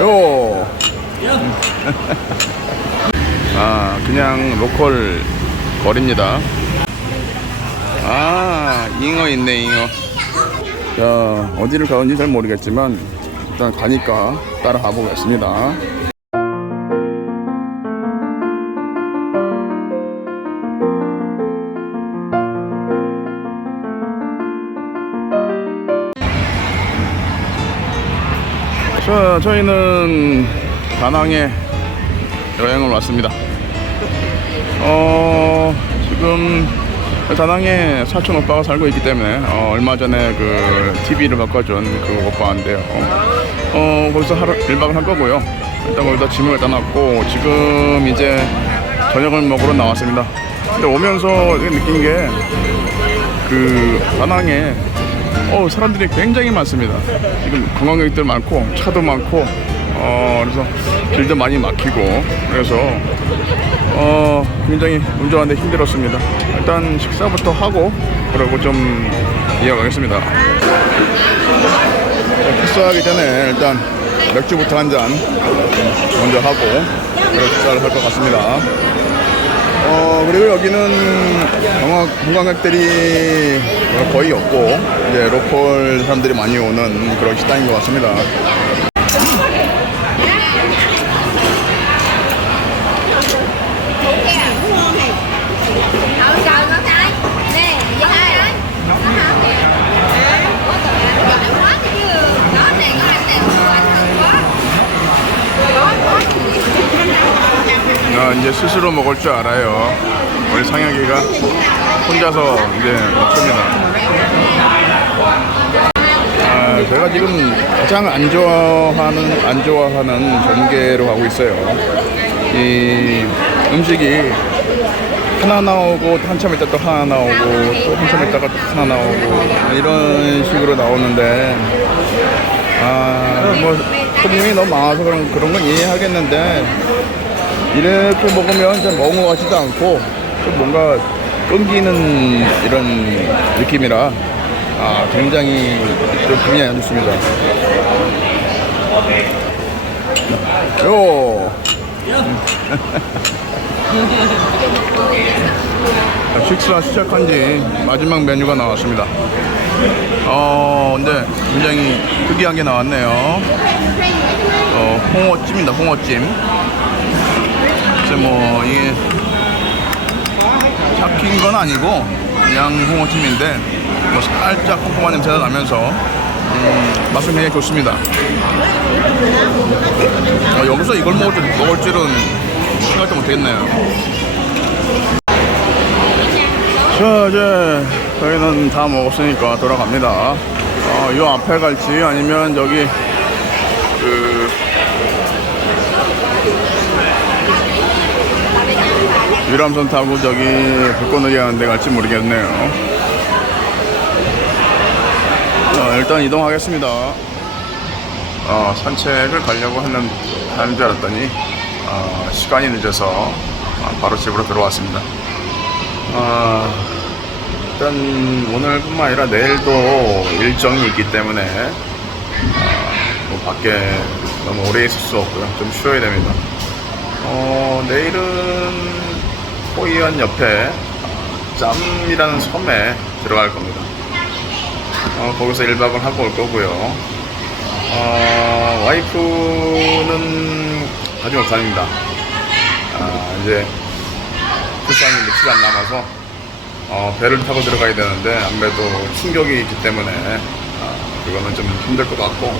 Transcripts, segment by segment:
요. 아, 그냥 로컬 거리입니다. 아, 잉어 있네, 잉어. 자, 어디를 가는지 잘 모르겠지만, 일단 가니까 따라가 보겠습니다. 저희는 다낭에 여행을 왔습니다. 어, 지금 다낭에 사촌 오빠가 살고 있기 때문에 어, 얼마 전에 그 TV를 바꿔준 그 오빠인데요. 어, 거기서 하루 1박을 할 거고요. 일단 거기다 짐을 떠났고 지금 이제 저녁을 먹으러 나왔습니다. 근데 오면서 느낀 게 그 다낭에 어, 사람들이 굉장히 많습니다. 지금 관광객들 많고 차도 많고 어, 그래서 길도 많이 막히고 그래서 어, 굉장히 운전하는데 힘들었습니다. 일단 식사부터 하고 그러고 좀 이어가겠습니다. 자, 식사하기 전에 일단 맥주부터 한 잔 먼저 하고 그리고 식사를 할 것 같습니다. 어, 그리고 여기는 관광, 관광객들이 거의 없고, 이제 로컬 사람들이 많이 오는 그런 식당인 것 같습니다. 이제 스스로 먹을 줄 알아요. 우리 상혁이가 혼자서 이제 먹습니다. 아, 제가 지금 가장 안 좋아하는, 안 좋아하는 전개로 하고 있어요. 이 음식이 하나 나오고 한참 있다 또 하나 나오고 또 한참 있다가 또 하나 나오고 이런 식으로 나오는데 아뭐 손님이 너무 많아서 그런 그런 건 이해하겠는데 이렇게 먹으면 좀 같지도 않고 좀 뭔가 끊기는 이런 느낌이라 아 굉장히 좀 기분이 안 좋습니다. 요. 식사 시작한 지 마지막 메뉴가 나왔습니다. 어, 근데 굉장히 특이한 게 나왔네요. 어, 홍어찜입니다, 홍어찜. 글쎄, 뭐, 이게 삭힌 건 아니고, 그냥 홍어찜인데, 뭐, 살짝 콩콩한 냄새가 나면서, 음, 맛은 굉장히 좋습니다. 어, 여기서 이걸 먹을, 줄, 먹을 줄은 생각도 못했네요. 자 이제 저희는 다 먹었으니까 돌아갑니다 어, 요 앞에 갈지 아니면 저기 그 유람선 타고 저기 불꽃놀이 하는 데 갈지 모르겠네요 어, 일단 이동하겠습니다 어, 산책을 가려고 하는, 하는 줄 알았더니 어, 시간이 늦어서 어, 바로 집으로 들어왔습니다 아, 일단 오늘뿐만 아니라 내일도 일정이 있기 때문에 아, 뭐 밖에 너무 오래 있을 수 없고요. 좀 쉬어야 됩니다. 어, 내일은 호이안 옆에 아, 짬이라는 섬에 들어갈 겁니다. 어, 거기서 1박을 하고 올 거고요. 어, 와이프는 가지 못합니다. 아, 이제 출산이 며칠 안 남아서 어, 배를 타고 들어가야 되는데 아무래도 충격이 있기 때문에 어, 그거는 좀 힘들 것 같고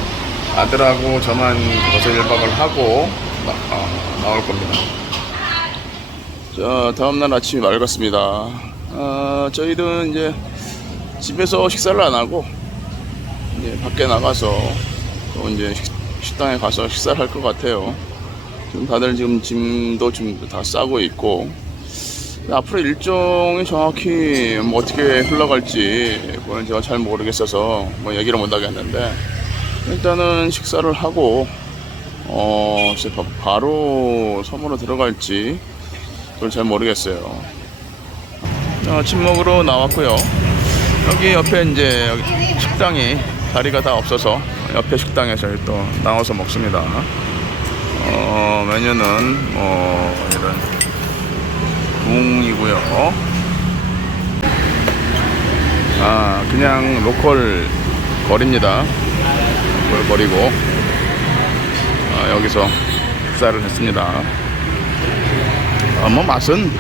아들하고 저만 거기서 1박을 하고 나, 어, 나올 겁니다. 자 다음날 아침이 맑았습니다. 어, 저희는 이제 집에서 식사를 안 하고 이제 밖에 나가서 또 이제 식, 식당에 가서 식사를 할 것 같아요. 지금 다들 지금 짐도 좀다 싸고 있고 앞으로 일정이 정확히 뭐 어떻게 흘러갈지 그건 제가 잘 모르겠어서 뭐 얘기를 못 하겠는데 일단은 식사를 하고 어 바로 섬으로 들어갈지 그걸 잘 모르겠어요. 어, 침 먹으러 나왔고요. 여기 옆에 이제 여기 식당이 자리가 다 없어서 옆에 식당에서 또 나와서 먹습니다. 어, 메뉴는 뭐 이런 붕이고요. 아, 그냥 로컬 거리입니다. 로컬 거리고 아, 여기서 식사를 했습니다. 아, 뭐 맛은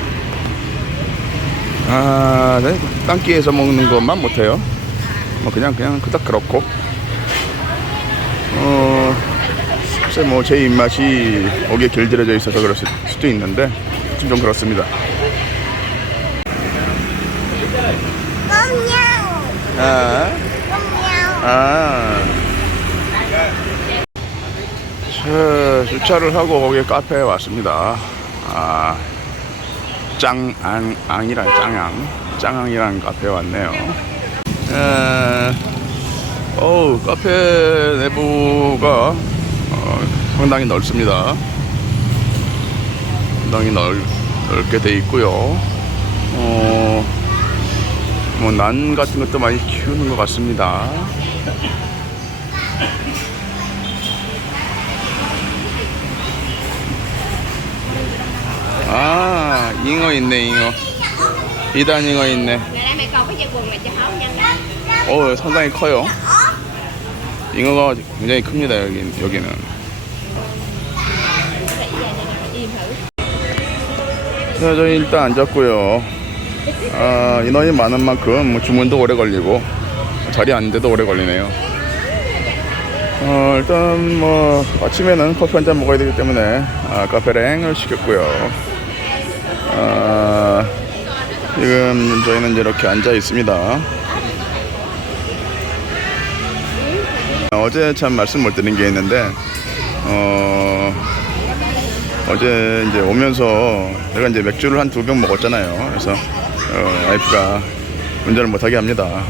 아, 네, 땅기에서 먹는 것만 못해요. 뭐 그냥 그냥 그닥 그렇고. 어, 글쎄 뭐제 입맛이 거기에 길들여져 있어서 그럴 수- 수도 있는데 좀 그렇습니다. công nhau 아, 아. 자, 주차를 하고 거기 카페에 왔습니다. 아, 짱앙, 앙이란 짱앙, 짱앙이라는 카페에 왔네요. 에, 어우, 카페 내부가 어, 상당히 넓습니다. 상당히 넓, 넓게 돼 있고요. 어, 뭐 난 같은 것도 많이 키우는 것 같습니다. 아, 잉어 있네, 잉어. 이단 잉어 있네. đó 어, 상당히 커요. 잉어가 굉장히 큽니다, 여기, 여기는. 자, 저희 일단 앉았고요. 아, 인원이 많은 만큼 뭐 주문도 오래 걸리고 자리 앉는데도 오래 걸리네요. 어, 일단 뭐 아침에는 커피 한 잔 먹어야 되기 때문에 아, 카페랭을 시켰고요. 아, 지금 저희는 이렇게 앉아 있습니다. 어제 참 말씀 못 드린 게 있는데 어, 어제 이제 오면서 내가 이제 맥주를 한 두 병 먹었잖아요. 그래서 어, 와이프가 운전을 못하게 합니다.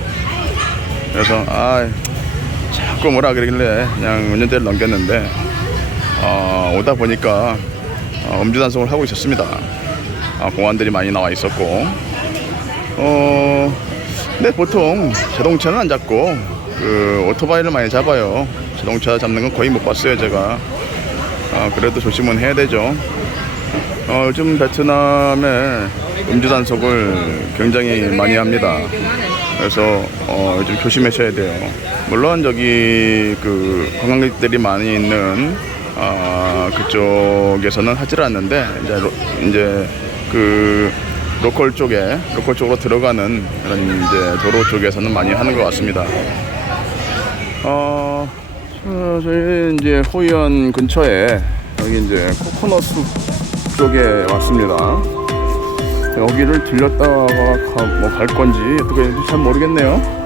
그래서 아 자꾸 뭐라 그러길래 그냥 운전대를 넘겼는데 어, 오다 보니까 어, 음주 단속을 하고 있었습니다. 아, 공안들이 많이 나와 있었고 어 근데 보통 자동차는 안 잡고 그 오토바이를 많이 잡아요. 자동차 잡는 건 거의 못 봤어요 제가. 아, 그래도 조심은 해야 되죠. 어, 요즘 베트남에 음주 단속을 굉장히 많이 합니다. 그래서 어, 요즘 조심하셔야 돼요. 물론 저기 그 관광객들이 많이 있는 아, 그쪽에서는 하질 않는데 이제 로, 이제 그 로컬 쪽에 로컬 쪽으로 들어가는 그런 이제 도로 쪽에서는 많이 하는 것 같습니다. 어, 어, 저희 이제 호이안 근처에 여기 이제 코코넛 숲 쪽에 왔습니다. 여기를 들렸다가 뭐 갈 건지 어떻게 될지 잘 모르겠네요.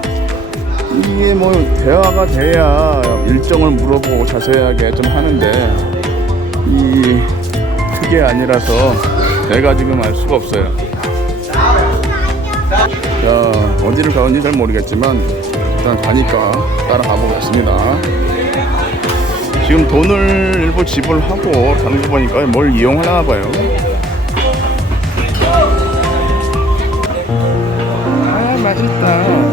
이게 뭐 대화가 돼야 일정을 물어보고 자세하게 좀 하는데 이 그게 아니라서 저희가 지금 알 수가 없어요. 자, 어디를 가는지 잘 모르겠지만 일단 가니까 따라가 보겠습니다. 지금 돈을 일부 지불하고 가는 거 보니까 뭘 이용하나 봐요. 아, 맛있다.